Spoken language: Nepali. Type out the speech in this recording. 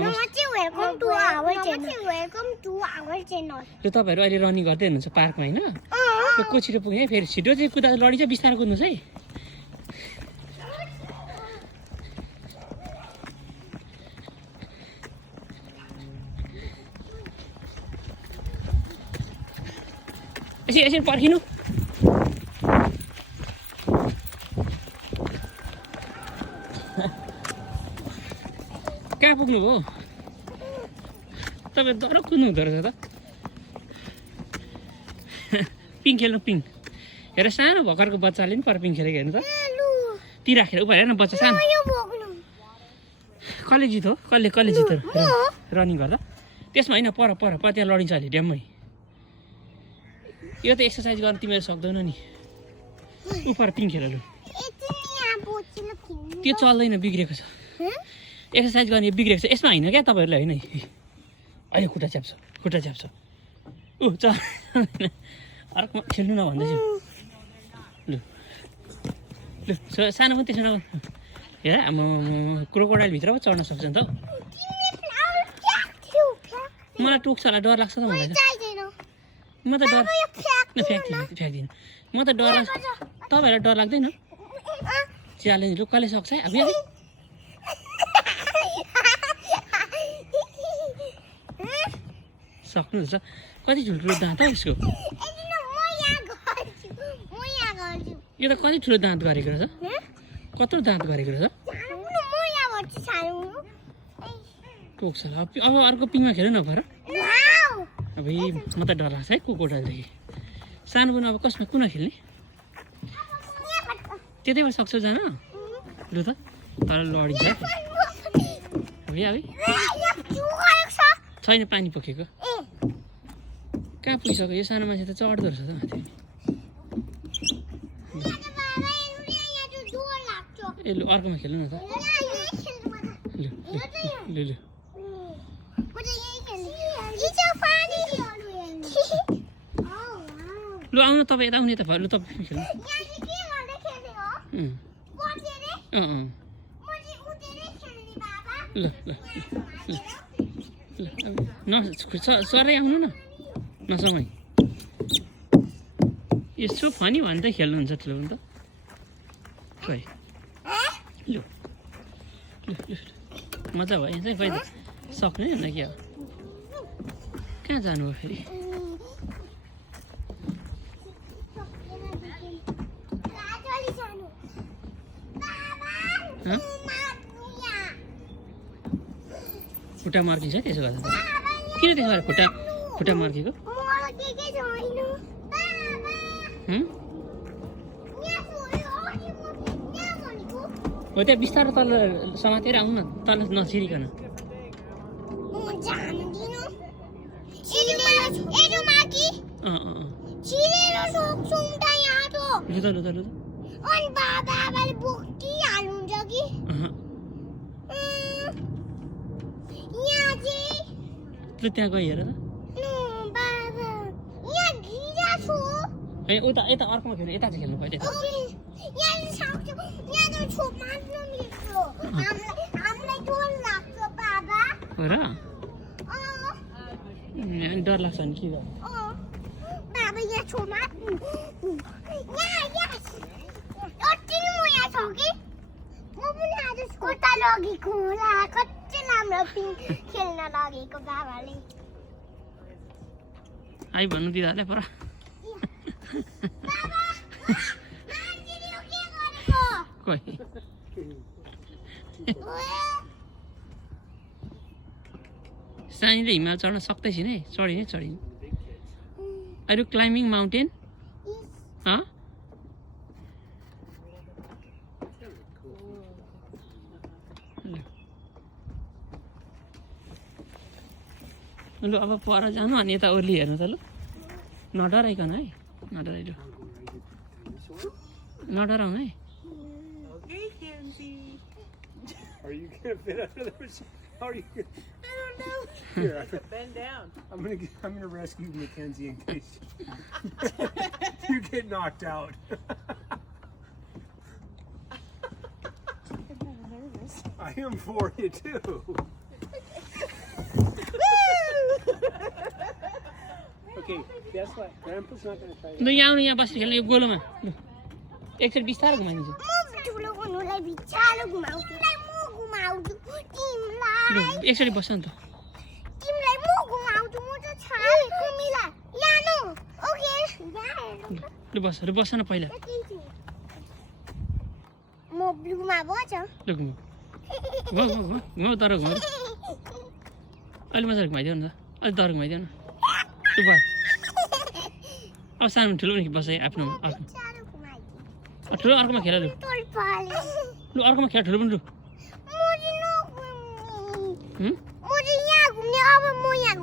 नमस्ते वेलकम टु आवर च्यानल यो तपाईँहरू अहिले रनिङ गर्दै हुनुहुन्छ पार्कमा होइन यो को छिटो पुग्ने फेरि छिटो चाहिँ कुदा लडी चाहिँ बिस्तारो कुद्नुहोस् है यसरी यसरी पर्खिनु कहाँ पुग्नु हो तपाईँ डर कुद्नु हुँदो रहेछ त पिङ खेल्नु पिङ हेर सानो भर्खरको बच्चाले पनि पर पिङ खेलेको हेर्नु त ती राखेर उप हेर न बच्चा सानो कसले जित्यो कसले जित्यो रनिङ गर्दा त्यसमा होइन पर त्यहाँ लडिन्छ अहिले ड्याममै यो त एक्सर्साइज गर्न तिमीहरू सक्दैन नि उपर पिङ खेल लु त्यो चल्दैन बिग्रेको छ एक्सर्साइज गर्ने बिग्रेको छ यसमा होइन क्या तपाईँहरूलाई होइन अहिले खुट्टा च्याप्छ ऊ चल अर्को खेल्नु न भन्दैछु लु सानो पनि त्यसो न हेर म क्रोकोडाइलभित्र पो चढ्न सक्छ नि त मलाई टोक्छ होला डर लाग्छ त मलाई म त डर फ्याँक्दिनँ म त डर लाग्छ तपाईँहरूलाई डर लाग्दैन च्यालेन्ज लु कसले सक्छ है अब सक्नुहुन्छ कति ठुल्ठुलो दाँत हो यसको यो त कति ठुलो दाँत गरेको रहेछ कत्रो दाँत गरेको रहेछ टोक्छ होला अब अर्को पिङमा खेल्नु न भएर अब म त डर लाग्छ है कुकुरदेखि सानो पनि अब कसमा कुन खेल्ने त्यतैबाट सक्छौ जान लु त तर लडिन्छ छैन पानी पकेको कहाँ पुगिसक्यो यो सानो मान्छे त चढ्दो रहेछ त माथि ए लु अर्कोमा खेल्नु न त लु लु आउनु तपाईँ यता आउने त भयो लु तपाईँ खेल्नु ल सरै आउनु न नसँगै यसो फनी भन्दै खेल्नुहुन्छ ठुलो भने त खै लु मजा भयो चाहिँ खै त सक्ने होइन क्या कहाँ जानु हो फेरि खुट्टा मर्किन्छ त्यसो गर्दा किन त्यसो गरेर खुट्टा मर्केको हो त्यहाँ बिस्तारो तल समातेर आउनु न तल नछिरिकन ल त्यहाँ गइ हेर त उता यता अर्कोमा खेल्नु यता चाहिँ खेल्नु पऱ्यो र डर लाग्छ नि के गर्नु आइ भन्नु दिदाले पर सानीले हिमाल चढ्न सक्दैछिन् है चढिने Are you climbing mountain? Huh? लु अब पर जानु अनि यता ओर्ली हेर्नु त लु नडराइकन है नडराइलु नडराउनु है Are you gonna fit under the machine? How are you? I don't know. Here, bend down. I'm gonna rescue Mackenzie in case you get knocked out. I am for you too. Okay, guess what? Grandpa's not gonna try ल यहाँ आउनु यहाँ बसेर खेल्नु यो गोलोमा ल एकचोटि बिस्तारै घुमाइदिन्छु म ठुलो हुनुलाई बिचारो घुमाउँछु म घुमाउँछु तिमीलाई ल एकचोटि बस्छ नि त तिमीलाई म घुमाउँछु म त छाल कुमिला यानो ओके ल बस्छ न पहिला म ब्लुमा बस्छ ल घुमाउ तर घुमाउ अहिले मजाले घुमाइदियो नि त अलिक तर घुमाइदियो न ल भयो अब सानो ठुलो पनि बस आफ्नो अर्को ठुलो अर्कोमा खेल लु लु अर्कोमा खेल ठुलो पनि लु म यहाँ घुम्ने अब म यहाँ